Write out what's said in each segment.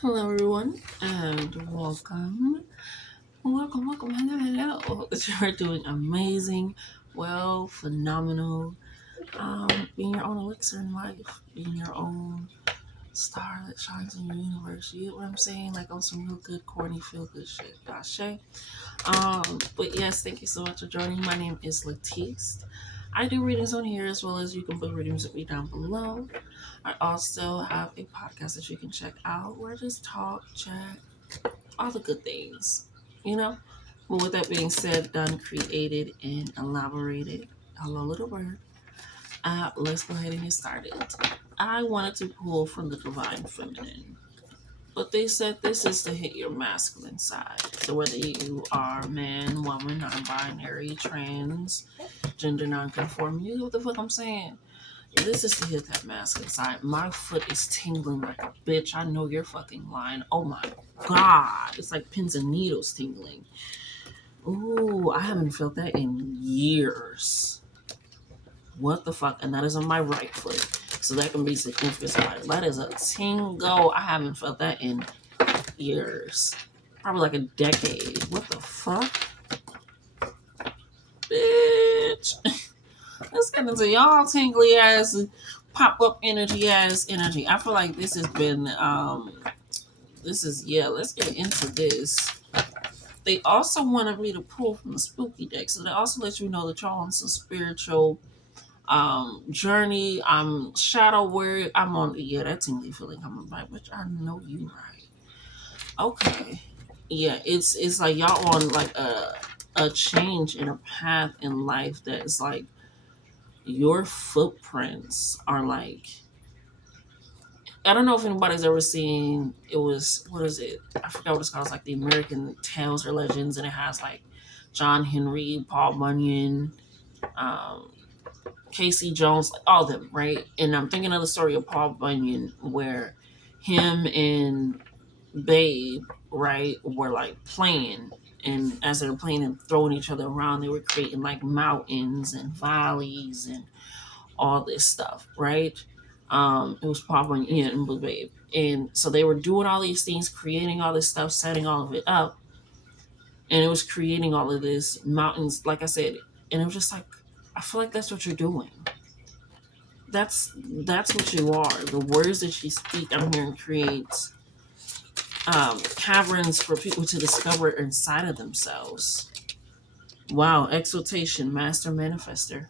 Hello, everyone, and welcome. Welcome. Hello. You're doing amazing, well, phenomenal. Being your own elixir in life, being your own star that shines in your universe. You get what I'm saying? Like on some real good, corny, feel good shit. Dashe. But yes, thank you so much for joining. My name is Latiste. I do readings on here as well as you can book readings with me down below. I also have a podcast that you can check out where I just talk, chat, all the good things, you know? But with that being said, done, created, and elaborated, hello, little bird. Let's go ahead and get started. I wanted to pull from the divine feminine, but they said this is to hit your masculine side. So whether you are man, woman, non-binary, trans, gender non-conforming, you know what the fuck I'm saying? This is to hit that masculine side. My foot is tingling like a bitch. I know you're fucking lying. Oh my god. It's like pins and needles tingling. Ooh, I haven't felt that in years. What the fuck? And that is on my right foot. So that can be significant size. That is a tingle. I haven't felt that in years. Probably like a decade. What the fuck? Bitch. Let's get into y'all tingly ass pop up energy. I feel like this has been let's get into this. They also wanted me to pull from the spooky deck. So they also let you know that y'all on some spiritual journey. I'm shadow work. I'm on that tingly feeling coming back, which I know you right. Okay. Yeah, it's like y'all on like a change in a path in life that is like your footprints are like I don't know if anybody's ever seen it was what is it? I forgot what it's called. It's like the American Tales or Legends and it has like John Henry, Paul Bunyan, um, Casey Jones, like all of them, right? And I'm thinking of the story of Paul Bunyan where him and Babe, right, were like playing and as they were playing and throwing each other around, they were creating like mountains and valleys and all this stuff, right? It was popping in with Babe. And so they were doing all these things, creating all this stuff, setting all of it up. And it was creating all of this mountains, like I said. And it was just like, I feel like that's what you're doing. That's what you are. The words that you speak, I'm hearing creates caverns for people to discover inside of themselves. Wow, exaltation, master manifester.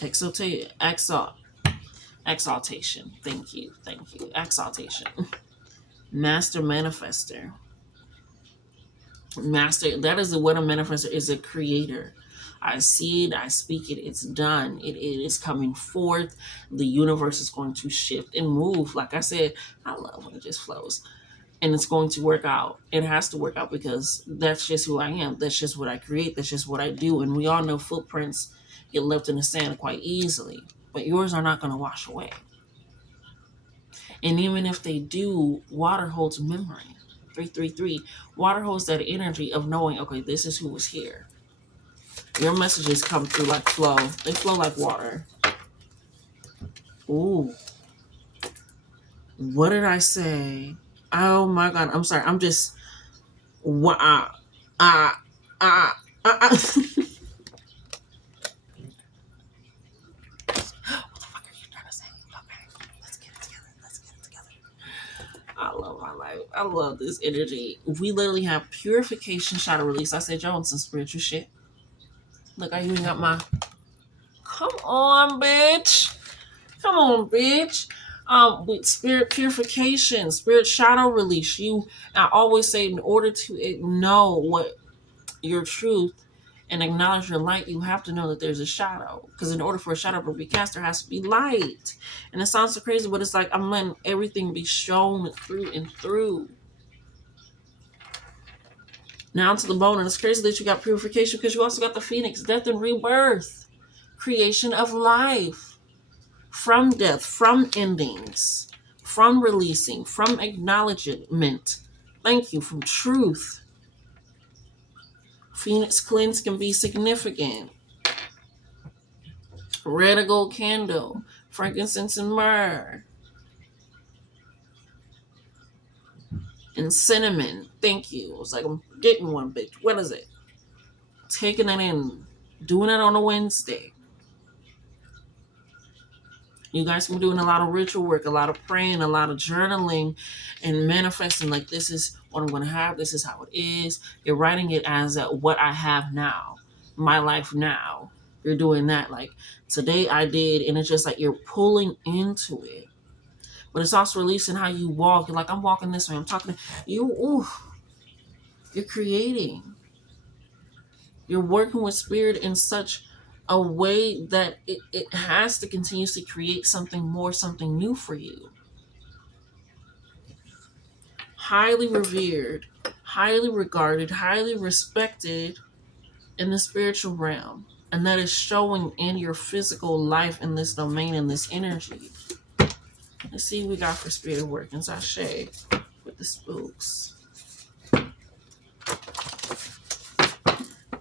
Exaltation. Thank you. Exaltation. Master manifester. Master, that is what a manifester is, a creator. I see it, I speak it, it's done. It is coming forth. The universe is going to shift and move. Like I said, I love when it just flows. And it's going to work out. It has to work out because that's just who I am. That's just what I create. That's just what I do. And we all know footprints get left in the sand quite easily. But yours are not going to wash away. And even if they do, water holds memory. 333. Water holds that energy of knowing, okay, this is who was here. Your messages come through like flow. They flow like water. Ooh. What did I say? Oh my god. I'm sorry. I'm just ah ah ah ah. What the fuck are you trying to say? Okay, let's get it together. Let's get it together. I love my life. I love this energy. We literally have purification, shadow release. I said, y'all some spiritual shit. Look, I even got my. Come on, bitch. Come on, bitch. With spirit purification, spirit shadow release. I always say, in order to know what your truth and acknowledge your light, you have to know that there's a shadow. Because in order for a shadow to be cast, there has to be light. And it sounds so crazy, but it's like I'm letting everything be shown through and through. Now to the bone, and it's crazy that you got purification because you also got the phoenix, death and rebirth, creation of life, from death, from endings, from releasing, from acknowledgement. Thank you, from truth. Phoenix cleanse can be significant. Red and gold candle, frankincense and myrrh. And cinnamon. Thank you. I was like, I'm getting one, bitch. What is it? Taking it in. Doing it on a Wednesday. You guys can be doing a lot of ritual work, a lot of praying, a lot of journaling, and manifesting like this is what I'm going to have. This is how it is. You're writing it as what I have now, my life now. You're doing that like today I did, and it's just like you're pulling into it. But it's also releasing how you walk. You're like, I'm walking this way. I'm talking to you. Ooh, you're creating. You're working with spirit in such a way that it has to continuously create something more, something new for you. Highly revered, highly regarded, highly respected in the spiritual realm. And that is showing in your physical life in this domain, in this energy. Let's see what we got for spirit workings. Ashe with the spooks.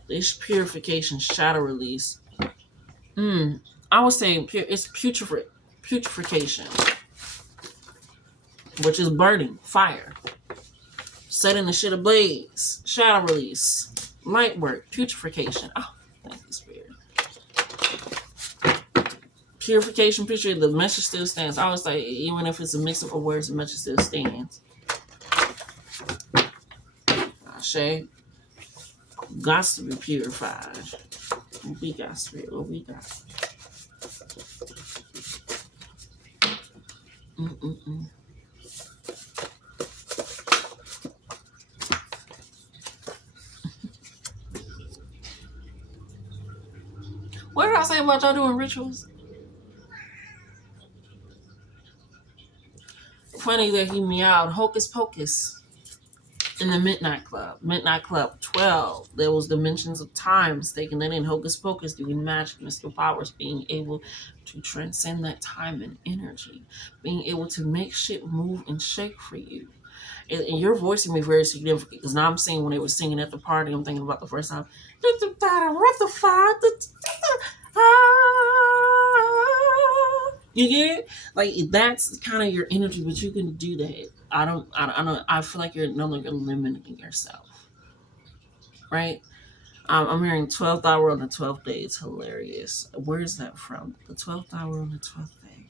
This purification, shadow release. I was saying it's putrefaction, which is burning, fire, setting the shit ablaze, shadow release, light work, putrefaction. Oh, thank you, Spirit. Purification, picture, the message still stands. I was like, even if it's a mix of words, the message still stands. Ashe, got to be purified. What we got, Spirit? What we got? What did I say about y'all doing rituals? Funny that he meowed hocus pocus in the Midnight Club. Midnight Club 12. There was dimensions of time taken in hocus pocus, doing magic, mystical powers, being able to transcend that time and energy, being able to make shit move and shake for you. And your voice can be very significant because now I'm seeing when they were singing at the party, I'm thinking about the first time. You get it? Like that's kind of your energy, but you can do that. I feel like you're no longer limiting yourself, right? I'm hearing 12th hour on the 12th day. It's hilarious. Where is that from? The 12th hour on the 12th day.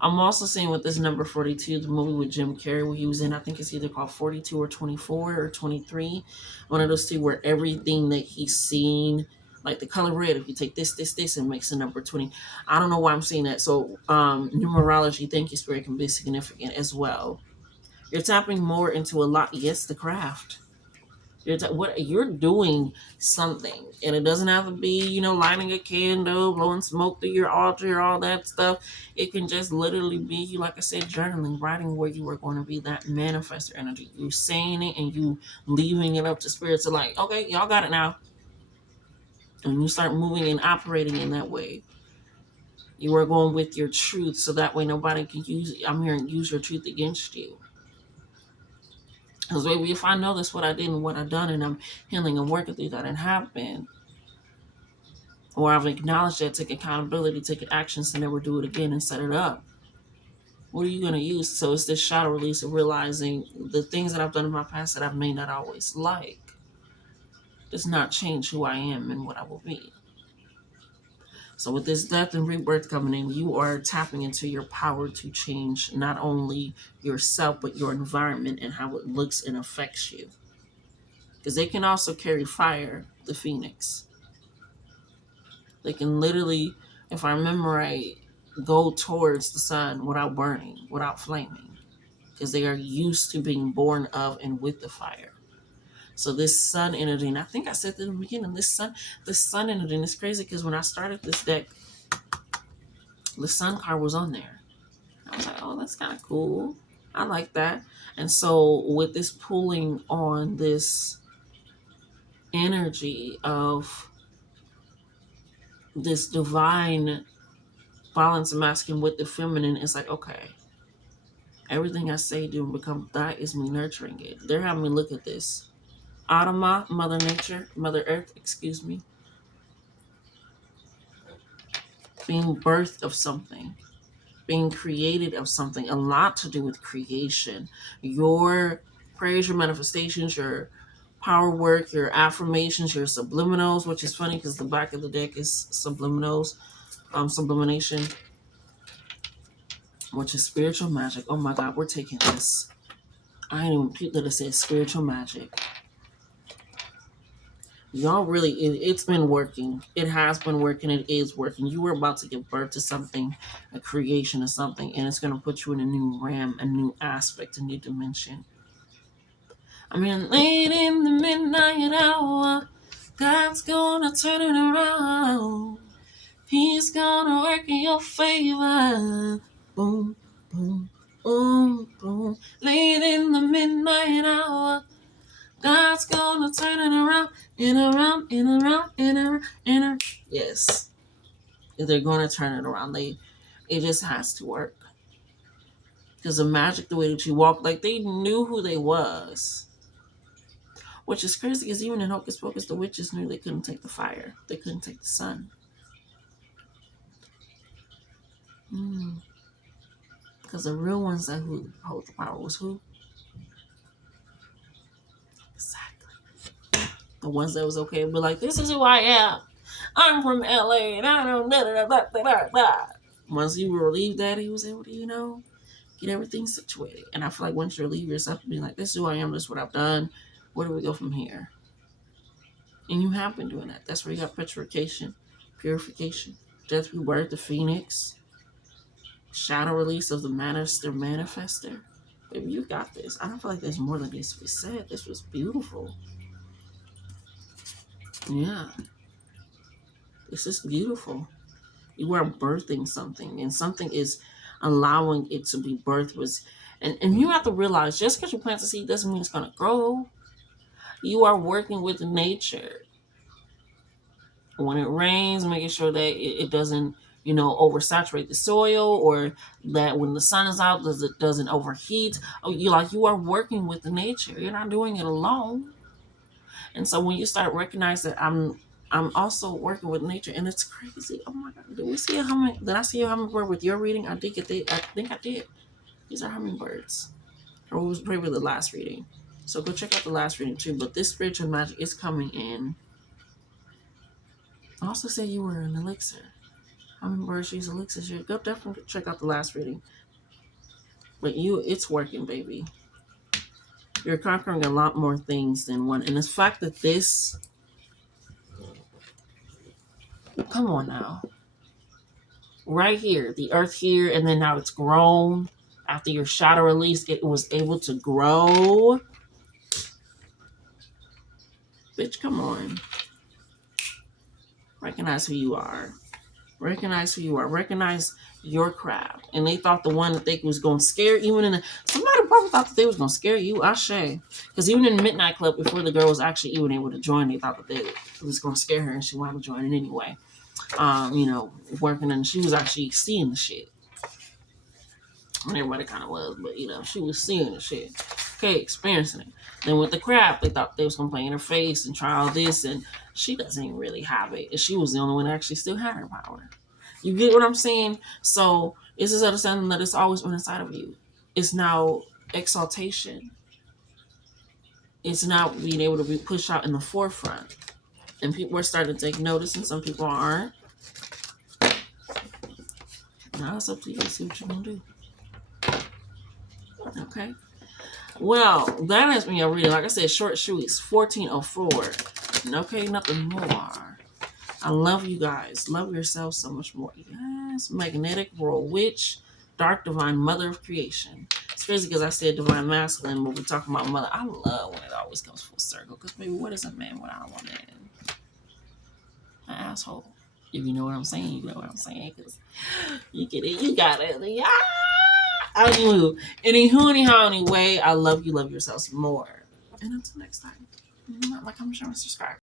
I'm also seeing with this number 42, the movie with Jim Carrey where he was in, I think it's either called 42 or 24 or 23. One of those two where everything that he's seen, like the color red, if you take this, and makes the number 20. I don't know why I'm seeing that. So numerology, thank you, Spirit, can be significant as well. You're tapping more into a lot. Yes, the craft. You're doing something, and it doesn't have to be lighting a candle, blowing smoke through your altar, all that stuff. It can just literally be you, like I said, journaling, writing where you are going to be, that manifestor energy. You saying it and you leaving it up to spirit to like, okay, y'all got it now, and you start moving and operating in that way. You are going with your truth, so that way nobody can use your truth against you. Because maybe if I know that's what I did and what I've done, and I'm healing and working through that and have been, or I've acknowledged that, take accountability, taking actions to never do it again and set it up, what are you going to use? So it's this shadow release of realizing the things that I've done in my past that I may not always like does not change who I am and what I will be. So with this death and rebirth coming in, you are tapping into your power to change not only yourself, but your environment and how it looks and affects you. Because they can also carry fire, the phoenix. They can literally, if I remember right, go towards the sun without burning, without flaming. Because they are used to being born of and with the fire. So this sun energy, and I think I said this in the beginning, this sun energy, and it's crazy because when I started this deck, the sun card was on there. I was like, oh, that's kind of cool. I like that. And so with this pulling on this energy of this divine balance of masculine with the feminine, it's like, okay, everything I say, do, and become, that is me nurturing it. They're having me look at this. Adama, Mother Nature, Mother Earth, excuse me, being birthed of something, being created of something, a lot to do with creation. Your prayers, your manifestations, your power work, your affirmations, your subliminals, which is funny because the back of the deck is subliminals, sublimation, which is spiritual magic. Oh my God, we're taking this. I ain't even peeped that it says spiritual magic. Y'all really, it's been working. It has been working. It is working. You were about to give birth to something, a creation of something, and it's going to put you in a new realm, a new aspect, a new dimension. I mean, late in the midnight hour, God's going to turn it around. He's going to work in your favor. Boom, boom, boom, boom. Late in the midnight hour, God's gonna turn it around, and around, and around, and around, and around. Yes, they're gonna turn it around. It just has to work. Because the magic, the way that you walk, like they knew who they was. Which is crazy, because even in Hocus Pocus, the witches knew they couldn't take the fire. They couldn't take the sun. Because the real ones that who hold the power was who? Exactly. The ones that was okay to be like, this is who I am. I'm from LA and I don't know. Once you relieve that, he was able to, get everything situated. And I feel like once you relieve yourself and be like, this is who I am, this is what I've done, where do we go from here? And you have been doing that. That's where you got petrification, purification, death, rebirth, the phoenix, shadow release of the manifester. Baby, you got this. I don't feel like there's more that needs to be said. This was beautiful. Yeah. This is beautiful. You are birthing something, and something is allowing it to be birthed. And you have to realize, just because you plant a seed doesn't mean it's going to grow. You are working with nature. When it rains, making sure that it doesn't, oversaturate the soil, or that when the sun is out, it doesn't overheat. You are working with the nature. You're not doing it alone. And so when you start recognizing that I'm also working with nature, and it's crazy. Oh my God! Did I see a hummingbird with your reading? I think I did. These are hummingbirds. Or it was probably the last reading. So go check out the last reading too. But this spiritual magic is coming in. I also said you were an elixir. Hummingbirds use elixirs. Go definitely check out the last reading. But it's working, baby. You're conquering a lot more things than one. And the fact that this, come on now. Right here, the earth here, and then now it's grown. After your shadow release, it was able to grow. Bitch, come on. Recognize who you are. Recognize who you are. Recognize your craft. And they thought the one that they was going to scare, somebody probably thought that they was going to scare you. Ashe. Because even in the Midnight Club, before the girl was actually even able to join, they thought that it was going to scare her, and she wanted to join it anyway. Working, and she was actually seeing the shit. And everybody kind of was, but she was seeing the shit. Okay, experiencing it. Then with the craft, they thought they was gonna play in her face and try all this, and she doesn't even really have it. And she was the only one that actually still had her power. You get what I'm saying? So it's this understanding that it's always been inside of you. It's now exaltation. It's now being able to be pushed out in the forefront. And people are starting to take notice, and some people aren't. Now it's up to you to see what you're gonna do. Okay. Well, that has been your reading. Like I said, short shoes, 1404. Okay, nothing more. I love you guys. Love yourself so much more. Yes, magnetic royal witch, dark divine mother of creation. It's crazy because I said divine masculine, but we're talking about mother. I love when it always comes full circle. Because baby, what is a man without a woman? An asshole. If you know what I'm saying, you know what I'm saying. Because you get it, you got it. Yeah. Anyway, I love you, love yourselves more. And until next time, like, comment, share, and subscribe.